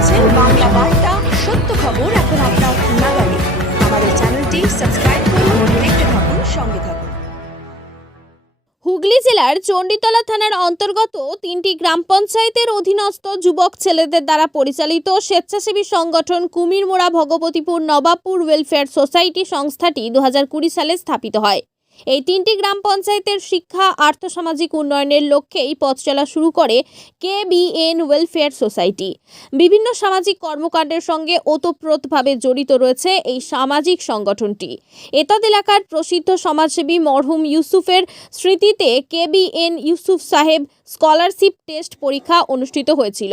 দেখছেন বাংলা বার্তা, সত্য খবর এখন আপনার নাগালে। আমাদের চ্যানেলটি সাবস্ক্রাইব করুন, দেখতে থাকুন, সঙ্গে থাকুন। হুগলি জেলার চণ্ডীতলা থানার অন্তর্গত তিনটি গ্রাম পঞ্চায়েতের অধীনস্থ যুবক ছেলেদের দ্বারা পরিচালিত স্বেচ্ছাসেবী সংগঠন কুমিরমোড়া ভগবতীপুর নবাবপুর ওয়েলফেয়ার সোসাইটি সংস্থাটি দু সালে স্থাপিত হয়। এই তিনটি গ্রাম পঞ্চায়েতের শিক্ষা, আর্থসামাজিক উন্নয়নের লক্ষ্যে এই পথ চলা শুরু করে কে বিএন ওয়েলফেয়ার সোসাইটি। বিভিন্ন সামাজিক কর্মকাণ্ডের সঙ্গে ওতপ্রোতভাবে জড়িত রয়েছে এই সামাজিক সংগঠনটি। এতদ এলাকার প্রসিদ্ধ সমাজসেবী মরহুম ইউসুফের স্মৃতিতে কেবিএন ইউসুফ সাহেব স্কলারশিপ টেস্ট পরীক্ষা অনুষ্ঠিত হয়েছিল।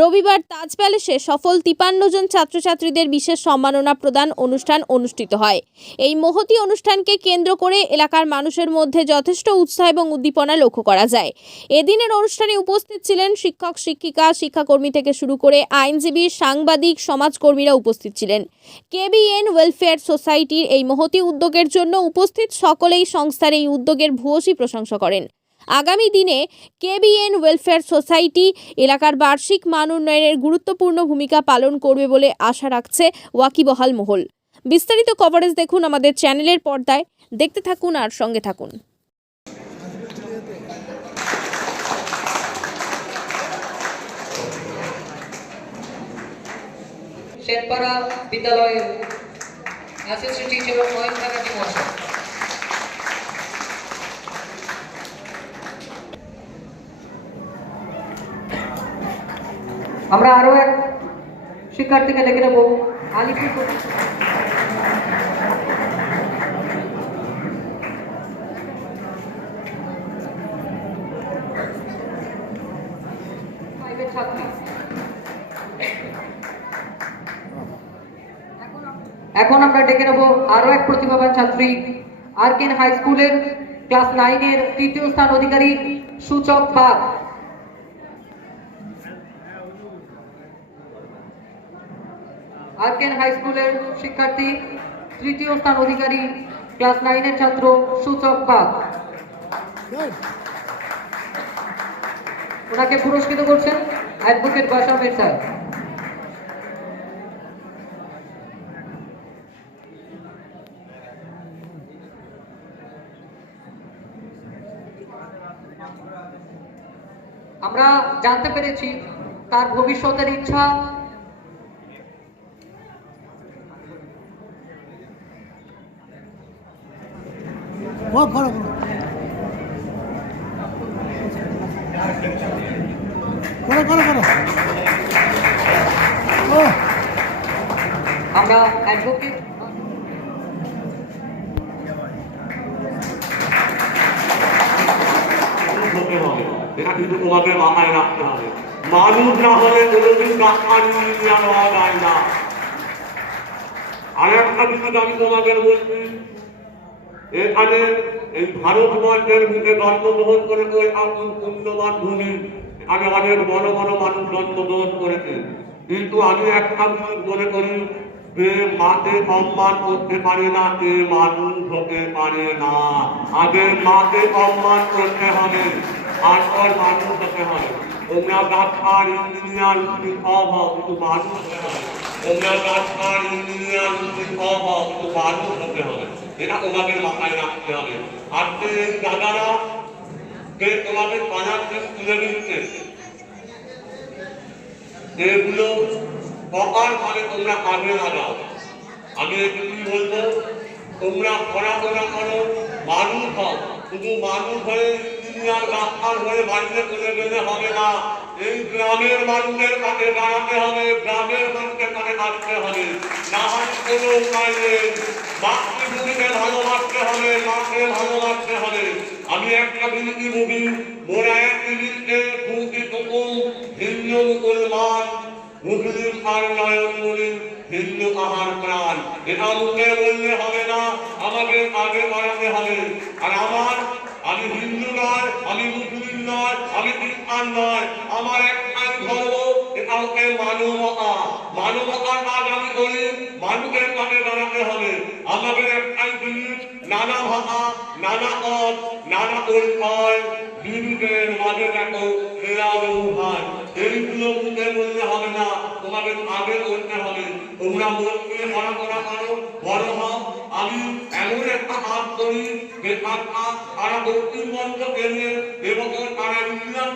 রবিবার তাজ প্যালেসে সফল তিপান্ন জন ছাত্রছাত্রীদের বিশেষ সম্মাননা প্রদান অনুষ্ঠান অনুষ্ঠিত হয়। এই মহতি অনুষ্ঠানকে কেন্দ্র করে এলাকার মানুষের মধ্যে যথেষ্ট উৎসাহ এবং উদ্দীপনা লক্ষ্য করা যায়। এদিনের অনুষ্ঠানে উপস্থিত ছিলেন শিক্ষক, শিক্ষিকা, শিক্ষাকর্মী থেকে শুরু করে আইনজীবী, সাংবাদিক, সমাজকর্মীরা উপস্থিত ছিলেন। কেবিএন ওয়েলফেয়ার সোসাইটির এই মহতি উদ্যোগের জন্য উপস্থিত সকলেই সংস্থার এই উদ্যোগের ভূয়সী প্রশংসা করেন। আগামী দিনে কেবিএন ওয়েলফেয়ার সোসাইটি এলাকার বার্ষিক মান উন্নয়নের গুরুত্বপূর্ণ ভূমিকা পালন করবে বলে আশা রাখছে ওয়াকিবহাল মহল। বিস্তারিত কভারেজ দেখুন আমাদের চ্যানেলের পর্দায়। দেখতে থাকুন আর সঙ্গে থাকুন। আমরা আরও এক শিক্ষার্থীকে ডেকে নেব। আলিপুর এখন আমরা ডেকে নেব আরও এক প্রতিভাবান ছাত্রী। আরকেন হাই স্কুলের ক্লাস নাইনের তৃতীয় স্থান অধিকারী সূচক বাগ আরকেন হাই স্কুলের শিক্ষার্থী, তৃতীয় স্থান অধিকারী, ক্লাস নাইনের ছাত্র সূচক বাগ ওনাকে পুরস্কৃত করছেন অ্যাডভোকেট বাসামের স্যার। আমরা জানতে পেরেছি তার ভবিষ্যতের ইচ্ছা। আমরা অ্যাডভোকেট তোমাকে মাথায় রাখতে হবে। মানুষ না হলে কোনোদিন ডাক্তার আর একটা জিনিস আমি তোমাকে বলছি, এখানে এই ভারতবর্ষের বুকে জন্মগ্রহণ করে পুণ্যবান ভূমি। এখানে অনেক বড় বড় মানুষ জন্মগ্রহণ করেছে। কিন্তু আমি একটা জিনিস মনে করি, যে মাকে সম্মান করতে পারে না, সে মানুষ হতে পারে না। আগে মাকে সম্মান করতে হবে। তারপর মানুষ হতে হবে তোমরা ডাক্তার ইঞ্জিনিয়ার তুমি সব তুমি সব এগুলো সকাল ভাবে তোমরা কাজে লাগাও। আমি এটুকুই বলব? তোমরা পড়াশোনা করো, মানুষ হও। শুধু মানুষ হয়ে ইঞ্জিনিয়ার ডাক্তার হয়ে বাড়িতে চলে গেলে হবে না। এই গ্রামের মানুষের কাছে দাঁড়াতে হবে, গ্রামের মানুষের কাছে আসতে হবে। না হয় কোনো উপায় নেই। মাতৃভূমিকে ভালোবাসতে হবে, মাকে ভালোবাসতে হবে। আমি একটা বিলিতি মুভি মোরা এক বিলিতে ভূতি কুকুর হিন্দু মুসলমান মুসলিম আর নয়ন মুনি হিন্দু আহার প্রাণ। এটা মুখে বললে হবে না, আমাকে আগে বাড়াতে হবে। আর আমার আমি হিন্দু নয়, আমি মুসলিম নয়, আমি খ্রিস্টান নয়। আমার একটাই ধর্ম কাউকে মানবতা মানবতার কাজ আমি করি মানুষের কাছে দাঁড়াতে হবে। আমাদের একটাই জিনিস নানা ভাষা, নানা পথ, নানা পরিচয়। বিরুদ্ধের মাঝে দেখো খেয়াল ভাই এইগুলো মুখে বললে হবে না তোমাকে মন দিয়ে পড়াশোনা যে কাজটা সারা দক্ষিণবঙ্গ কেন্দ্রে এবং তারা ইন্ডিয়ান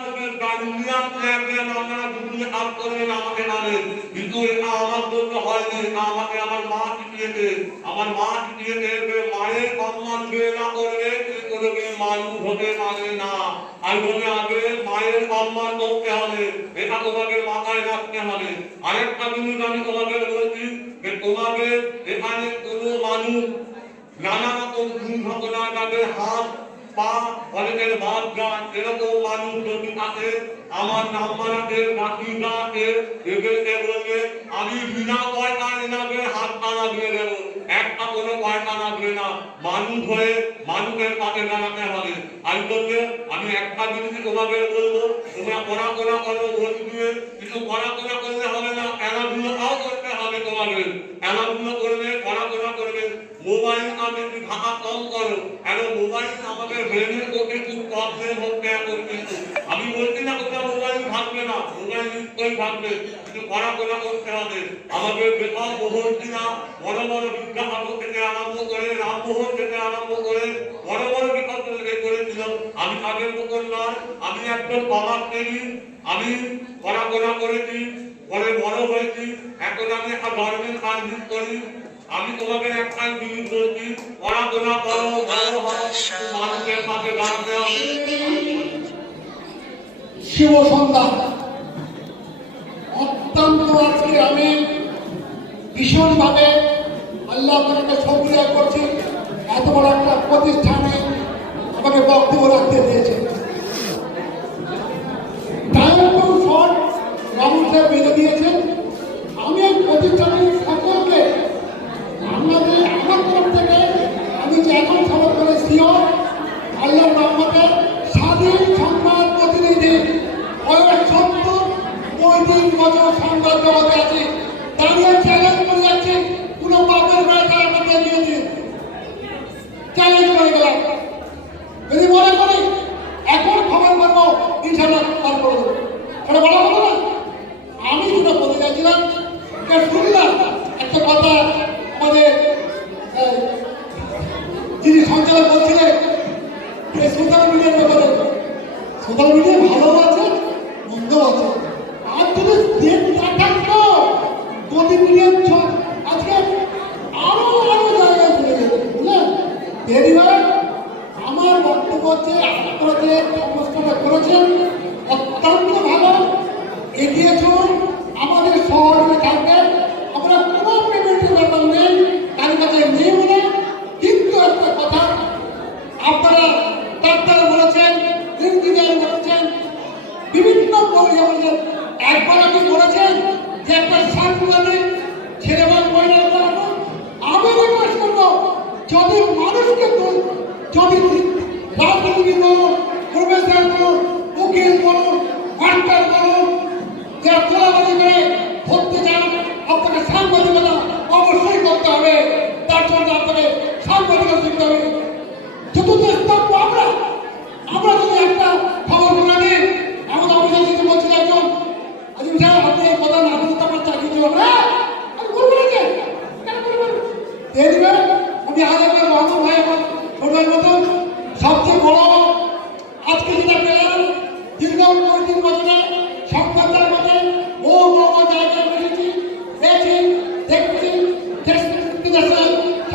ইন্ডিয়ান চ্যাম্পিয়ন আপনারা দুদিনে কাজ করবেন আমাকে নামেন কিন্তু এটা আমার জন্য হয়নি আমাকে আমার মা শিখিয়েছে আমার মা শিখিয়েছে যে মায়ের সম্মান বে না করবে তুই করবে মানুষ হতে পারে না। আর বলে আগে মায়ের সম্মান করতে হবে, এটা তোমাকে মাথায় রাখতে হবে। আরেকটা জিনিস আমি তোমাকে বলছি, যে তোমাকে এখানে কোনো মানুষ নানা রকম দুর্ঘটনা তাদের হাত, পা অনেকের বাদ গান এরকম মানুষ যদি থাকে, আমার নাম্বার আছে বাকিটা আছে এদেরকে বলবে আমি বিনা পয়সা এনাকে হাত পা লাগিয়ে দেবো। একটা কোনো পয়সা লাগবে না। মানুষ হয়ে মানুষের পাশে দাঁড়াতে হবে। আমি বললে, আমি একটা জিনিস তোমাকে বলব, তোমরা পড়াশোনা করো ভোট দিয়ে কিছু পড়াশোনা করলে হবে না খেলাধুলাও করতে হবে তোমাদের। খেলাধুলো করবে পড়াশোনা করবে মোবাইল আমি একটু ঘাটা কম করো কারণ মোবাইল আমাদের ব্রেনের পক্ষে খুব প্রবলেম এখন কিন্তু আমি বলছি না তোমরা মোবাইল থাকবে না, মোবাইল নিশ্চয়ই থাকবে কিন্তু পড়াশোনা করতে হবে আমাদের বেকার বহুল কিনা বড় বড় বিজ্ঞাপন থেকে আরম্ভ করে রামমোহন থেকে আরম্ভ করে বড় বড় থেকে করেছিলাম আমি আগের মতন নয় আমি একজন বাবার প্রেমী আমি পড়াশোনা করেছি পরে বড় হয়েছি এখন আমি একটা গভর্নমেন্ট সার্ভিস করি আমি তোমাকে একটা জিনিস বলছি পড়াশোনা করো বড় হও মানুষের পাশে দাঁড়াতে হবে। শিব সন্ধ্যা অত্যন্ত আজকে আমি ভীষণভাবে আল্লাহ আপনাকে সক্রিয় করছি। এত বড় একটা প্রতিষ্ঠানে আমাকে বক্তব্য রাখতে দিয়েছে। ডাইরেক্ট শট মানুষের বেঁধে দিয়েছেন আমি এই প্রতিষ্ঠানের সকলকে আমাদের আমার তরফ থেকে আমি যে এখন খবর করে সিওর আল্লাহ রহমতে স্বাধীন সংবাদ প্রতিনিধি কয়েক সত্তর পঁয়ত্রিশ বছর সংবাদ জগতে আছি দাঁড়িয়ে চ্যালেঞ্জ করে যাচ্ছি কোনো বাপের বাড়িতে আমাকে দিয়েছি চ্যালেঞ্জ করে গেলাম যদি মনে করি এখন খবর করব ইনশাল্লাহ পার করে দেবো এটা বলা হলো না আমি যেটা বলতে চাইছিলাম যে শুনলাম একটা কথা আমাদের এই, যিনি সঞ্চালক বলছিলেন সোশ্যাল মিডিয়ার ব্যাপারে। সোশ্যাল মিডিয়া ভালো আছে, মন্দ আছে। আর যদি আজকে জায়গায় আমার বক্তব্য করেছেন অত্যন্ত ভালো এগিয়ে চলুন আমাদের শহরে থাকবেন আমরা কোনো পেমেন্টের ব্যাপার নেই তার কাছে নেই বলে কিন্তু একটা কথা আপনারা ডাক্তার বলেছেন ইঞ্জিনিয়ার বলেছেন সাংবাদিক ছেলে বা মহিলা বানানো আমি রিকোয়েস্ট করব, যদি মানুষকে যদি রাজনীতি বলুন প্রফেসর বলুন উকিল বলুন মাস্টার বলুন